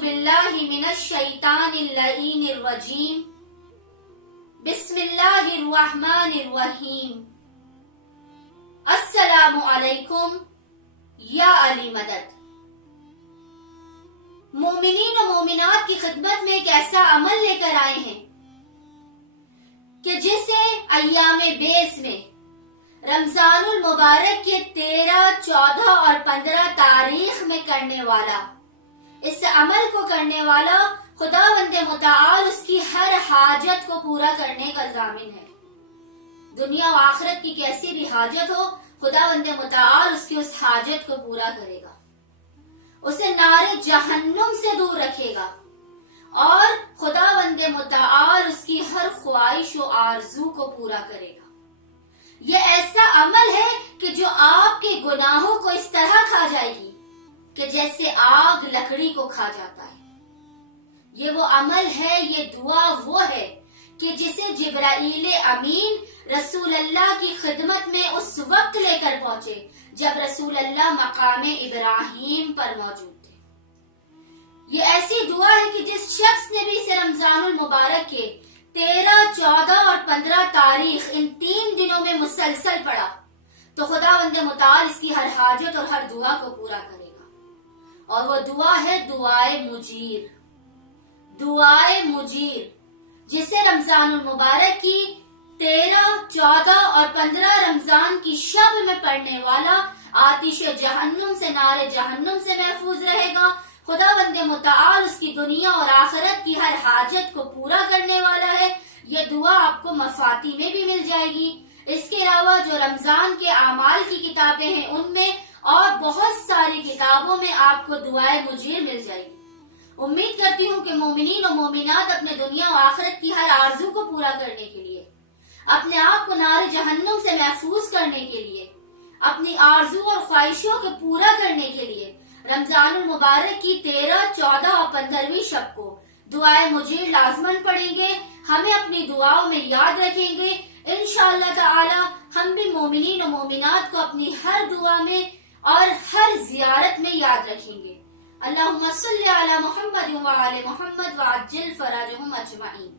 बिल्लाहि मिनश्शैतानिर रजीम। बिस्मिल्लाहिर्रहमानिर्रहीम। अस्सलामु अलैकुम या अली मदद। मोमिनीन और मोमिनात की खिदमत में एक ऐसा अमल लेकर आए हैं कि जिसे अय्यामे बेस में रमजानुल मुबारक के 13, 14 और 15 तारीख में करने वाला, इस अमल को करने वाला खुदावंद मुताल उसकी हर हाजत को पूरा करने का जामिन है। दुनिया और आखिरत की कैसी भी हाजत हो, खुदावंद मुताल उसकी उस हाजत को पूरा करेगा, उसे नारे जहन्नुम से दूर रखेगा और खुदावंद मुताल उसकी हर ख्वाहिश और आरजू को पूरा करेगा। ये ऐसा अमल है कि जो आपके गुनाहों को इस तरह खा जाएगी कि जैसे आग लकड़ी को खा जाता है। ये वो अमल है, ये दुआ वो है कि जिसे जिब्राईल अमीन रसूल अल्लाह की खिदमत में उस वक्त लेकर पहुंचे जब रसूल अल्लाह मकाम इब्राहिम पर मौजूद थे। ये ऐसी दुआ है कि जिस शख्स ने भी इसे रमजानुल मुबारक के 13, 14 और 15 तारीख इन 3 दिनों में मुसलसल पढ़ा तो खुदावंद मुताल इसकी हर हाजत और हर दुआ को पूरा करेगा। और वो दुआ है दुआए मुजीर। दुआए मुजीर जिसे रमजानुल मुबारक की 13, 14 और 15 रमजान की शब में पढ़ने वाला आतिश जहन्नुम से, नारे जहन्नुम से महफूज रहेगा। खुदावंद मुताल उसकी दुनिया और आखिरत की हर हाजत को पूरा करने वाला है। ये दुआ आपको मफाती में भी मिल जाएगी। इसके अलावा जो रमजान के आमाल की किताबें हैं उनमें और बहुत सारी किताबों में आपको दुआए मुजीर मिल जाएगी। उम्मीद करती हूँ कि मोमिनीन और मोमिनात अपने दुनिया और आखिरत की हर आरजू को पूरा करने के लिए, अपने आप को नारे जहन्नुम से महफूज करने के लिए, अपनी आरजू और ख्वाहिशों को पूरा करने के लिए रमजानुल मुबारक की 13, 14 और 15वीं शब को दुआए मुजीर लाजमन पढ़ेंगे। हमें अपनी दुआओं में याद रखेंगे। इंशाअल्लाह ताला हम भी मोमिनीन और मोमिनात को अपनी हर दुआ में और हर जियारत में याद रखेंगे। अल्लाहुम्मा सल्ली अला मुहम्मद व आले मुहम्मद व अज्जिल फराजहुम अजमईन।